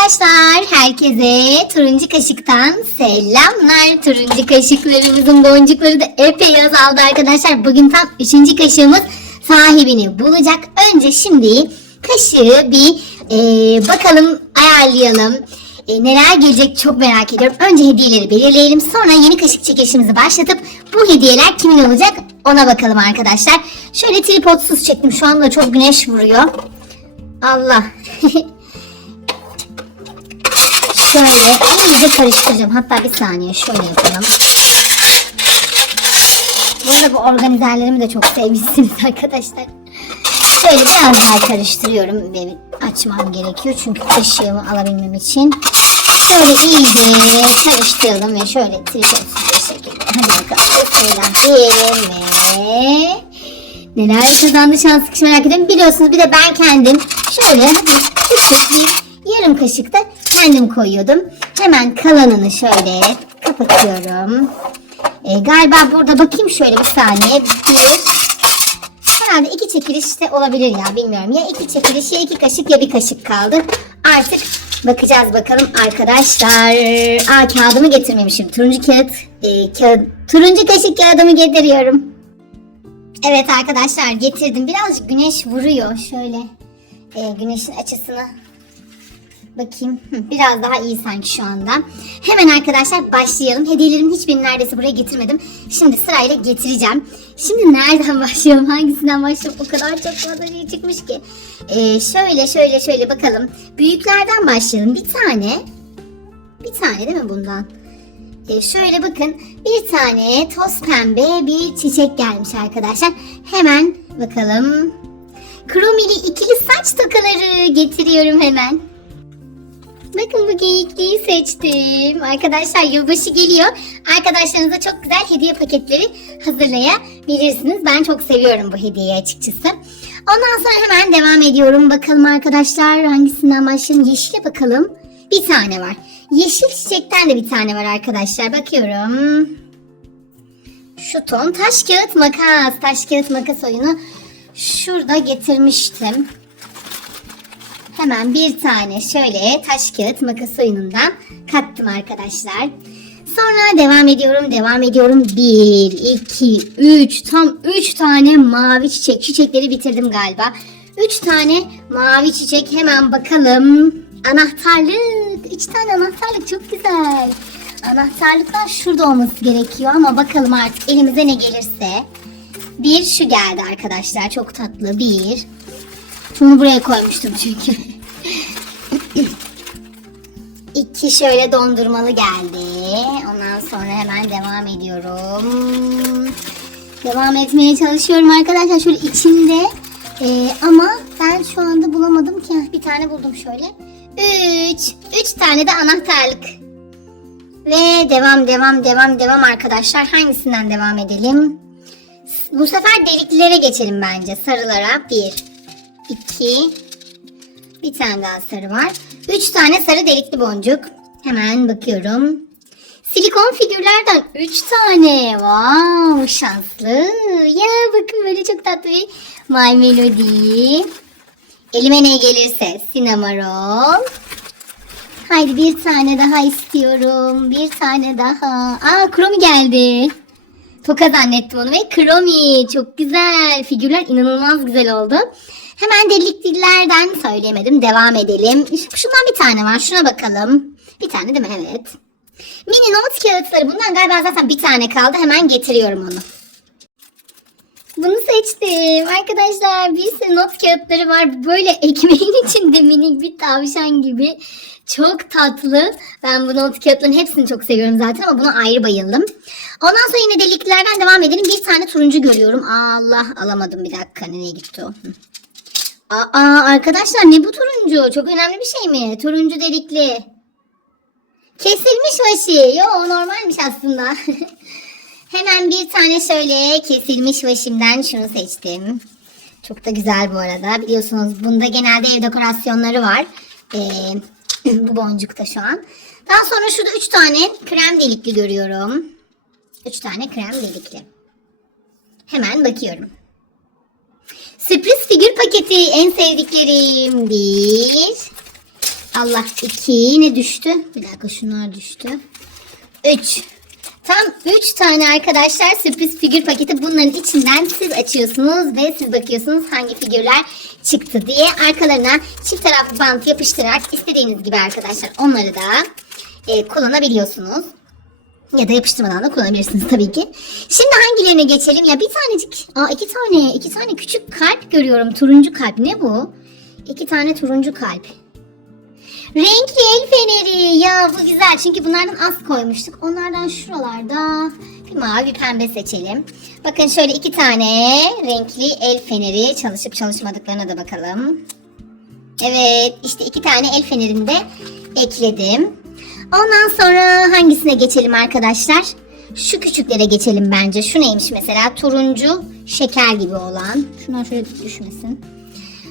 arkadaşlar. Herkese turuncu kaşıktan selamlar. Turuncu kaşıklarımızın boncukları da epey azaldı arkadaşlar. Bugün tam üçüncü kaşığımız sahibini bulacak. Önce şimdi kaşığı bir e, bakalım ayarlayalım. E, neler gelecek çok merak ediyorum. Önce hediyeleri belirleyelim. Sonra yeni kaşık çekişimizi başlatıp bu hediyeler kimin olacak ona bakalım arkadaşlar. Şöyle tripodsuz çektim. Şu anda çok güneş vuruyor. Allah. Şöyle iyice karıştıracağım. Hatta bir saniye şöyle yapalım. Bu arada bu organizerlerimi de çok sevmişsiniz arkadaşlar. Şöyle biraz daha karıştırıyorum ve açmam gerekiyor çünkü kaşığımı alabilmem için. Şöyle iyice karıştıralım ve şöyle tripodsuz bir şekilde. Hadi bakalım. Diyelim ve neler kazandı şanslı kişi merak ediyorum. Biliyorsunuz bir de ben kendim şöyle küçük bir yarım kaşık da kendim koyuyordum. Hemen kalanını şöyle kapatıyorum. Ee, galiba burada bakayım şöyle bir saniye. Bir, herhalde iki çekiliş de olabilir ya bilmiyorum. Ya iki çekiliş ya iki kaşık ya bir kaşık kaldı. Artık bakacağız bakalım arkadaşlar. Aa kağıdımı getirmemişim. Turuncu kağıt, e, kağıt turuncu kaşık kağıdımı getiriyorum. Evet arkadaşlar getirdim. Birazcık güneş vuruyor. Şöyle e, güneşin açısını bakayım. Biraz daha iyi sanki şu anda. Hemen arkadaşlar başlayalım. Hediyelerimin hiçbirini neredeyse buraya getirmedim. Şimdi sırayla getireceğim. Şimdi nereden başlayalım? Hangisinden başlayalım? O kadar çok fazla şey çıkmış ki. E, şöyle şöyle şöyle bakalım. Büyüklerden başlayalım. Bir tane. Bir tane değil mi bundan? E, şöyle bakın bir tane toz pembe bir çiçek gelmiş arkadaşlar. Hemen bakalım. Kromili ikili saç tokaları getiriyorum hemen. Bakın bu geyikliği seçtim. Arkadaşlar yılbaşı geliyor. Arkadaşlarınıza çok güzel hediye paketleri hazırlayabilirsiniz. Ben çok seviyorum bu hediyeyi açıkçası. Ondan sonra hemen devam ediyorum. Bakalım arkadaşlar hangisinden başlayalım. Yeşile bakalım. Bir tane var. Yeşil çiçekten de bir tane var arkadaşlar. Bakıyorum. Şu ton taş kağıt makas. Taş kağıt makas oyunu şurada getirmiştim. Hemen bir tane şöyle taş kağıt makas oyunundan kattım arkadaşlar. Sonra devam ediyorum, devam ediyorum. 1, 2, 3, tam 3 tane mavi çiçek. Çiçekleri bitirdim galiba. 3 tane mavi çiçek. Hemen bakalım. Anahtarlık. 3 tane anahtarlık çok güzel. Anahtarlıklar şurada olması gerekiyor ama bakalım artık elimize ne gelirse. Bir şu geldi arkadaşlar. Çok tatlı bir. Şunu buraya koymuştum çünkü. İki şöyle dondurmalı geldi. Ondan sonra hemen devam ediyorum. Devam etmeye çalışıyorum arkadaşlar. Şöyle içinde. Ee, ama ben şu anda bulamadım ki. Bir tane buldum şöyle. Üç. Üç tane de anahtarlık. Ve devam devam devam devam arkadaşlar. Hangisinden devam edelim? Bu sefer deliklilere geçelim bence. Sarılara. Bir. İki, Bir tane daha sarı var. Üç tane sarı delikli boncuk. Hemen bakıyorum. Silikon figürlerden 3 tane. Wow şanslı. Ya bakın böyle çok tatlı bir My Melody. Elime ne gelirse Cinnamon. Haydi bir tane daha istiyorum. Bir tane daha. Aa Kromi geldi. Toka zannettim onu ve Kromi. Çok güzel. Figürler inanılmaz güzel oldu. Hemen delik dillerden söyleyemedim. Devam edelim. Şundan bir tane var. Şuna bakalım. Bir tane değil mi? Evet. Mini not kağıtları. Bundan galiba zaten bir tane kaldı. Hemen getiriyorum onu. Bunu seçtim. Arkadaşlar bir sürü not kağıtları var. Böyle ekmeğin içinde minik bir tavşan gibi. Çok tatlı. Ben bu not kağıtlarının hepsini çok seviyorum zaten ama buna ayrı bayıldım. Ondan sonra yine deliklerden devam edelim. Bir tane turuncu görüyorum. Allah alamadım bir dakika. Nereye gitti o? Aa arkadaşlar ne bu turuncu? Çok önemli bir şey mi? Turuncu delikli. Kesilmiş vaşi. Yo normalmiş aslında. Hemen bir tane şöyle kesilmiş vaşimden şunu seçtim. Çok da güzel bu arada. Biliyorsunuz bunda genelde ev dekorasyonları var. Ee, bu boncukta şu an. Daha sonra şurada 3 tane krem delikli görüyorum. 3 tane krem delikli. Hemen bakıyorum. Sürpriz figür paketi en sevdiklerim. Bir, Allah iki yine düştü. Bir dakika şunlar düştü. Üç. Tam üç tane arkadaşlar sürpriz figür paketi bunların içinden siz açıyorsunuz ve siz bakıyorsunuz hangi figürler çıktı diye. Arkalarına çift taraflı bant yapıştırarak istediğiniz gibi arkadaşlar onları da e, kullanabiliyorsunuz. Ya da yapıştırmadan da kullanabilirsiniz tabii ki. Şimdi hangilerine geçelim? Ya bir tanecik. Aa iki tane. iki tane küçük kalp görüyorum. Turuncu kalp. Ne bu? İki tane turuncu kalp. Renkli el feneri. Ya bu güzel. Çünkü bunlardan az koymuştuk. Onlardan şuralarda bir mavi bir pembe seçelim. Bakın şöyle iki tane renkli el feneri çalışıp çalışmadıklarına da bakalım. Evet işte iki tane el fenerini de ekledim. Ondan sonra hangisine geçelim arkadaşlar? Şu küçüklere geçelim bence. Şu neymiş mesela? Turuncu şeker gibi olan. Şunlar şöyle düşmesin.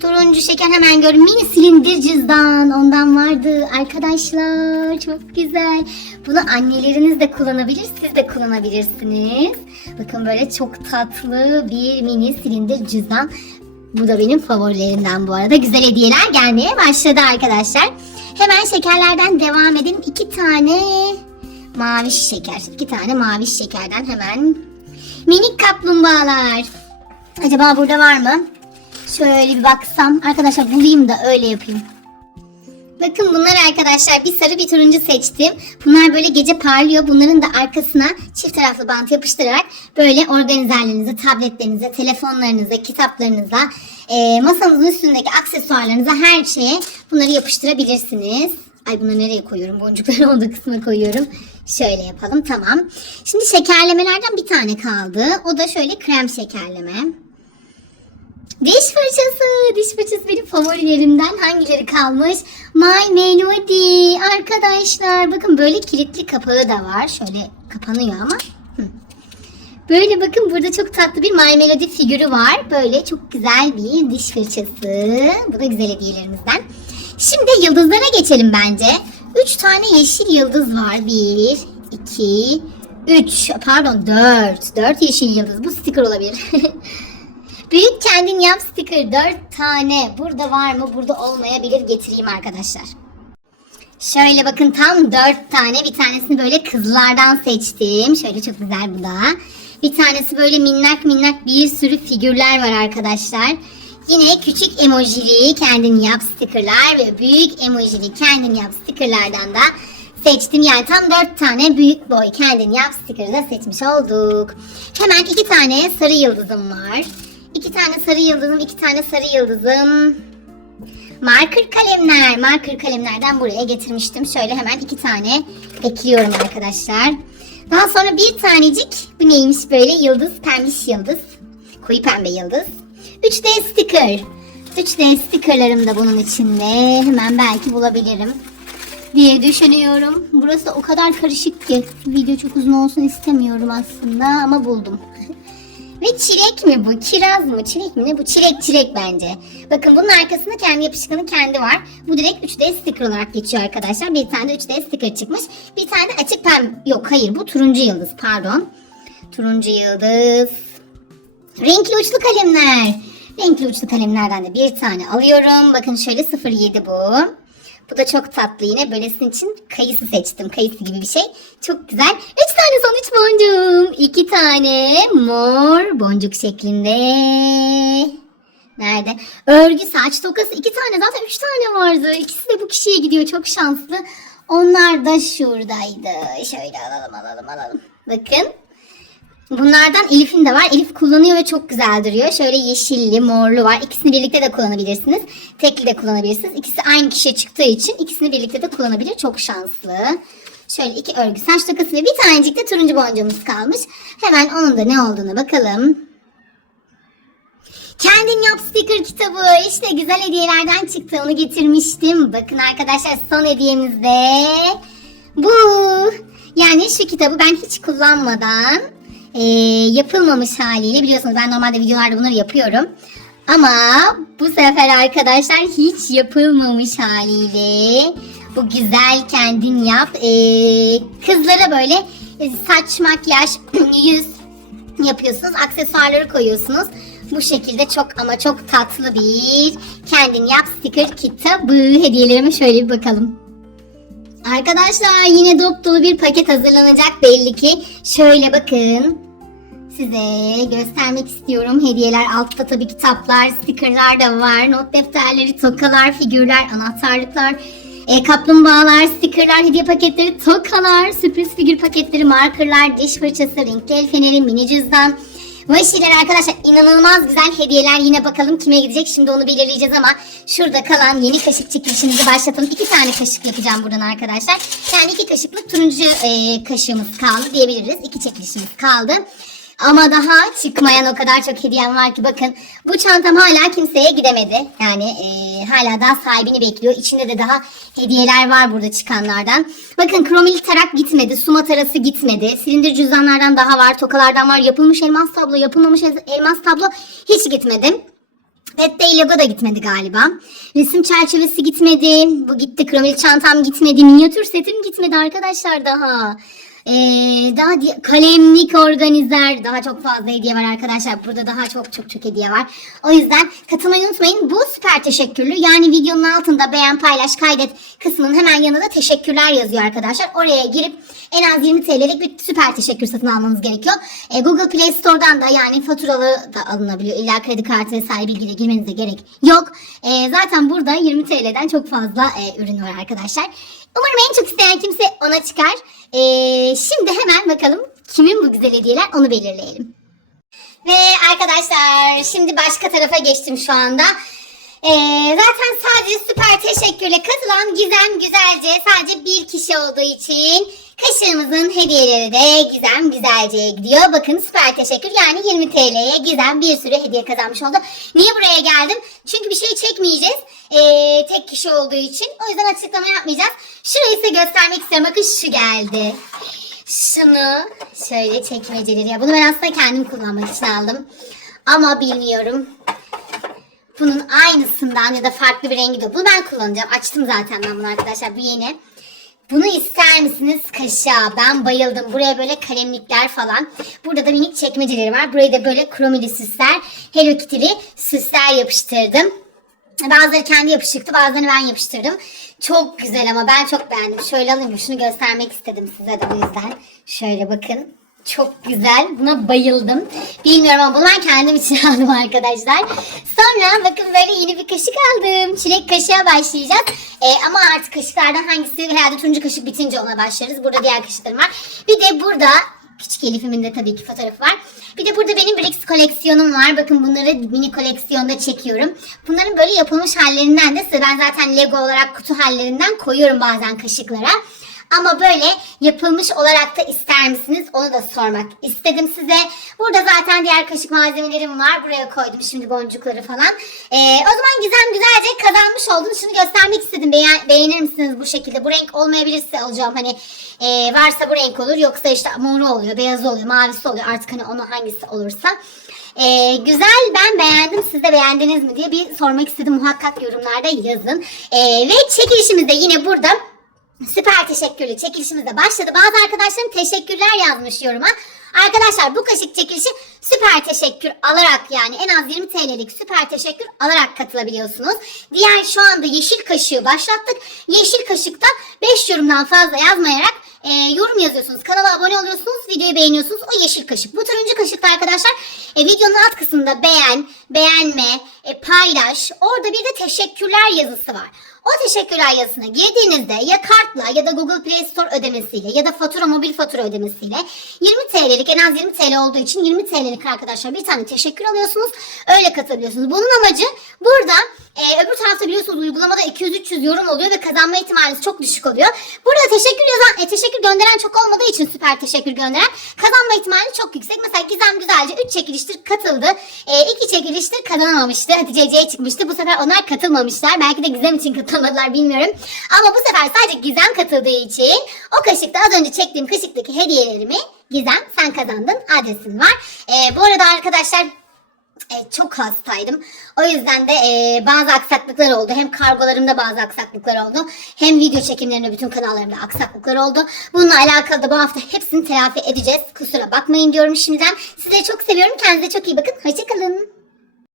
Turuncu şeker hemen gör. Mini silindir cüzdan. Ondan vardı. Arkadaşlar çok güzel. Bunu anneleriniz de kullanabilir. Siz de kullanabilirsiniz. Bakın böyle çok tatlı bir mini silindir cüzdan. Bu da benim favorilerimden bu arada. Güzel hediyeler gelmeye başladı arkadaşlar. Hemen şekerlerden devam edelim. İki tane mavi şeker. İki tane mavi şekerden hemen. Minik kaplumbağalar. Acaba burada var mı? Şöyle bir baksam. Arkadaşlar bulayım da öyle yapayım. Bakın bunlar arkadaşlar bir sarı bir turuncu seçtim. Bunlar böyle gece parlıyor. Bunların da arkasına çift taraflı bant yapıştırarak böyle organizerlerinize, tabletlerinize, telefonlarınıza, kitaplarınıza, e, masanızın üstündeki aksesuarlarınıza her şeye bunları yapıştırabilirsiniz. Ay bunları nereye koyuyorum? Boncukları olduğu kısma koyuyorum. Şöyle yapalım tamam. Şimdi şekerlemelerden bir tane kaldı. O da şöyle krem şekerleme. Diş fırçası. Diş fırçası benim favorilerimden. Hangileri kalmış? My Melody. Arkadaşlar bakın böyle kilitli kapağı da var. Şöyle kapanıyor ama. Böyle bakın burada çok tatlı bir My Melody figürü var. Böyle çok güzel bir diş fırçası. Bu da güzel hediyelerimizden. Şimdi yıldızlara geçelim bence. Üç tane yeşil yıldız var. Bir, iki, üç. Pardon dört. Dört yeşil yıldız. Bu sticker olabilir. Büyük kendin yap sticker 4 tane. Burada var mı? Burada olmayabilir. Getireyim arkadaşlar. Şöyle bakın tam 4 tane. Bir tanesini böyle kızlardan seçtim. Şöyle çok güzel bu da. Bir tanesi böyle minnak minnak bir sürü figürler var arkadaşlar. Yine küçük emojili kendin yap stickerlar ve büyük emojili kendin yap stickerlardan da seçtim. Yani tam 4 tane büyük boy kendin yap sticker'ı da seçmiş olduk. Hemen iki tane sarı yıldızım var. İki tane sarı yıldızım, iki tane sarı yıldızım. Marker kalemler. Marker kalemlerden buraya getirmiştim. Şöyle hemen iki tane ekliyorum arkadaşlar. Daha sonra bir tanecik bu neymiş böyle yıldız, pembiş yıldız. Koyu pembe yıldız. 3D sticker. 3D stickerlarım da bunun içinde. Hemen belki bulabilirim diye düşünüyorum. Burası o kadar karışık ki video çok uzun olsun istemiyorum aslında ama buldum. Ve çilek mi bu? Kiraz mı? Çilek mi? Ne bu? Çilek çilek bence. Bakın bunun arkasında kendi yapışkanı kendi var. Bu direkt 3D sticker olarak geçiyor arkadaşlar. Bir tane de 3D sticker çıkmış. Bir tane de açık pem... Yok hayır bu turuncu yıldız pardon. Turuncu yıldız. Renkli uçlu kalemler. Renkli uçlu kalemlerden de bir tane alıyorum. Bakın şöyle 07 bu. Bu da çok tatlı yine. Böylesin için kayısı seçtim. Kayısı gibi bir şey. Çok güzel. Üç tane sonuç boncuğum. İki tane mor boncuk şeklinde. Nerede? Örgü saç tokası iki tane. Zaten üç tane vardı. İkisi de bu kişiye gidiyor. Çok şanslı. Onlar da şuradaydı. Şöyle alalım alalım alalım. Bakın. Bunlardan Elif'in de var. Elif kullanıyor ve çok güzel duruyor. Şöyle yeşilli, morlu var. İkisini birlikte de kullanabilirsiniz. Tekli de kullanabilirsiniz. İkisi aynı kişiye çıktığı için ikisini birlikte de kullanabilir. Çok şanslı. Şöyle iki örgü saç takısı ve bir tanecik de turuncu boncuğumuz kalmış. Hemen onun da ne olduğunu bakalım. Kendin yap sticker kitabı. İşte güzel hediyelerden çıktı. Onu getirmiştim. Bakın arkadaşlar son hediyemiz de bu. Yani şu kitabı ben hiç kullanmadan e, yapılmamış haliyle biliyorsunuz ben normalde videolarda bunları yapıyorum. Ama bu sefer arkadaşlar hiç yapılmamış haliyle bu güzel kendin yap. E, kızlara böyle e, saç, makyaj, yüz yapıyorsunuz. Aksesuarları koyuyorsunuz. Bu şekilde çok ama çok tatlı bir kendin yap sticker kitabı. Hediyelerime şöyle bir bakalım. Arkadaşlar yine dop dolu bir paket hazırlanacak belli ki. Şöyle bakın. Size göstermek istiyorum. Hediyeler altta tabii kitaplar, stikerler de var. Not defterleri, tokalar, figürler, anahtarlıklar, e, kaplumbağalar, stikerler, hediye paketleri, tokalar, sürpriz figür paketleri, markerlar, diş fırçası, renkli el feneri, mini cüzdan. Vasiler arkadaşlar inanılmaz güzel hediyeler. Yine bakalım kime gidecek. Şimdi onu belirleyeceğiz ama şurada kalan yeni kaşık çekilişimizi başlatalım. İki tane kaşık yapacağım buradan arkadaşlar. Yani iki kaşıklık turuncu e, kaşığımız kaldı diyebiliriz. İki çekilişimiz kaldı. Ama daha çıkmayan o kadar çok hediyem var ki bakın bu çantam hala kimseye gidemedi. Yani e, hala daha sahibini bekliyor. İçinde de daha hediyeler var burada çıkanlardan. Bakın kromili tarak gitmedi. Su matarası gitmedi. Silindir cüzdanlardan daha var. Tokalardan var. Yapılmış elmas tablo, yapılmamış elmas tablo hiç gitmedi. Pet Day logo da gitmedi galiba. Resim çerçevesi gitmedi. Bu gitti. Kromili çantam gitmedi. Minyatür setim gitmedi arkadaşlar daha. Ee, daha kalemlik organizer daha çok fazla hediye var arkadaşlar. Burada daha çok çok çok hediye var. O yüzden katılmayı unutmayın. Bu süper teşekkürlü. Yani videonun altında beğen, paylaş, kaydet kısmının hemen yanında teşekkürler yazıyor arkadaşlar. Oraya girip en az 20 TL'lik bir süper teşekkür satın almanız gerekiyor. Ee, Google Play Store'dan da yani faturalı da alınabiliyor. İlla kredi kartı vesaire bilgiyle girmenize gerek yok. Ee, zaten burada 20 TL'den çok fazla e, ürün var arkadaşlar. Umarım en çok isteyen kimse ona çıkar. Ee, şimdi hemen bakalım kimin bu güzel hediyeler onu belirleyelim. Ve arkadaşlar şimdi başka tarafa geçtim şu anda. Ee, zaten sadece süper teşekkürle katılan Gizem Güzelce sadece bir kişi olduğu için kaşığımızın hediyeleri de Gizem Güzelce'ye gidiyor. Bakın süper teşekkür yani 20 TL'ye Gizem bir sürü hediye kazanmış oldu. Niye buraya geldim? Çünkü bir şey çekmeyeceğiz. Ee, tek kişi olduğu için. O yüzden açıklama yapmayacağız. Şurayı size göstermek istiyorum. Bakın şu geldi. Şunu şöyle çekmeceleri. Ya bunu ben aslında kendim kullanmak için aldım. Ama bilmiyorum. Bunun aynısından ya da farklı bir rengi de. Bunu ben kullanacağım. Açtım zaten ben bunu arkadaşlar. Bu yeni. Bunu ister misiniz kaşığa? Ben bayıldım. Buraya böyle kalemlikler falan. Burada da minik çekmeceleri var. Buraya da böyle kromili süsler, Hello Kitty'li süsler yapıştırdım. Bazıları kendi yapışıktı, bazılarını ben yapıştırdım. Çok güzel ama ben çok beğendim. Şöyle alayım, şunu göstermek istedim size de bu yüzden. Şöyle bakın. Çok güzel. Buna bayıldım. Bilmiyorum ama ben kendim için aldım arkadaşlar. Sonra bakın böyle yeni bir kaşık aldım. Çilek kaşığa başlayacağız. Ee, ama artık kaşıklardan hangisi herhalde turuncu kaşık bitince ona başlarız. Burada diğer kaşıklarım var. Bir de burada Küçük Elif'imin de tabii ki fotoğrafı var. Bir de burada benim Brix koleksiyonum var. Bakın bunları mini koleksiyonda çekiyorum. Bunların böyle yapılmış hallerinden de size ben zaten Lego olarak kutu hallerinden koyuyorum bazen kaşıklara. Ama böyle yapılmış olarak da ister misiniz? Onu da sormak istedim size. Burada zaten diğer kaşık malzemelerim var. Buraya koydum şimdi boncukları falan. Ee, o zaman Gizem güzelce kazanmış oldun. Şunu göstermek istedim. Beğen- beğenir misiniz bu şekilde? Bu renk olmayabilirse alacağım. Hani e, varsa bu renk olur. Yoksa işte moru oluyor, beyazı oluyor, mavisi oluyor. Artık hani onu hangisi olursa. Ee, güzel ben beğendim siz de beğendiniz mi diye bir sormak istedim muhakkak yorumlarda yazın. Ee, ve çekilişimiz de yine burada Süper teşekkürlü çekilişimiz de başladı. Bazı arkadaşlarım teşekkürler yazmış yoruma. Arkadaşlar bu kaşık çekilişi süper teşekkür alarak yani en az 20 TL'lik süper teşekkür alarak katılabiliyorsunuz. Diğer şu anda yeşil kaşığı başlattık. Yeşil kaşıkta 5 yorumdan fazla yazmayarak e, yorum yazıyorsunuz. Kanala abone oluyorsunuz. Videoyu beğeniyorsunuz. O yeşil kaşık. Bu turuncu kaşıkta arkadaşlar e, videonun alt kısmında beğen, beğenme, e, paylaş. Orada bir de teşekkürler yazısı var. O teşekkürler yazısına girdiğinizde ya kartla ya da Google Play Store ödemesiyle ya da fatura mobil fatura ödemesiyle 20 TL'lik en az 20 TL olduğu için 20 TL'lik arkadaşlar bir tane teşekkür alıyorsunuz. Öyle katılıyorsunuz. Bunun amacı burada e, öbür tarafta biliyorsunuz uygulamada 200-300 yorum oluyor ve kazanma ihtimaliniz çok düşük oluyor. Burada teşekkür yazan, e, teşekkür gönderen çok olmadığı için süper teşekkür gönderen kazanma ihtimali çok yüksek. Mesela Gizem Güzelce 3 çekiliştir katıldı. 2 çekiliştir kazanamamıştı. Hatice C'ye çıkmıştı. Bu sefer onlar katılmamışlar. Belki de Gizem için katılmadılar bilmiyorum. Ama bu sefer sadece Gizem katıldığı için o kaşıkta az önce çektiğim kaşıktaki hediyelerimi Gizem sen kazandın adresin var. E, bu arada arkadaşlar e, çok hastaydım. O yüzden de e, bazı aksaklıklar oldu. Hem kargolarımda bazı aksaklıklar oldu. Hem video çekimlerinde bütün kanallarımda aksaklıklar oldu. Bununla alakalı da bu hafta hepsini telafi edeceğiz. Kusura bakmayın diyorum şimdiden. Sizleri çok seviyorum. Kendinize çok iyi bakın. Hoşçakalın.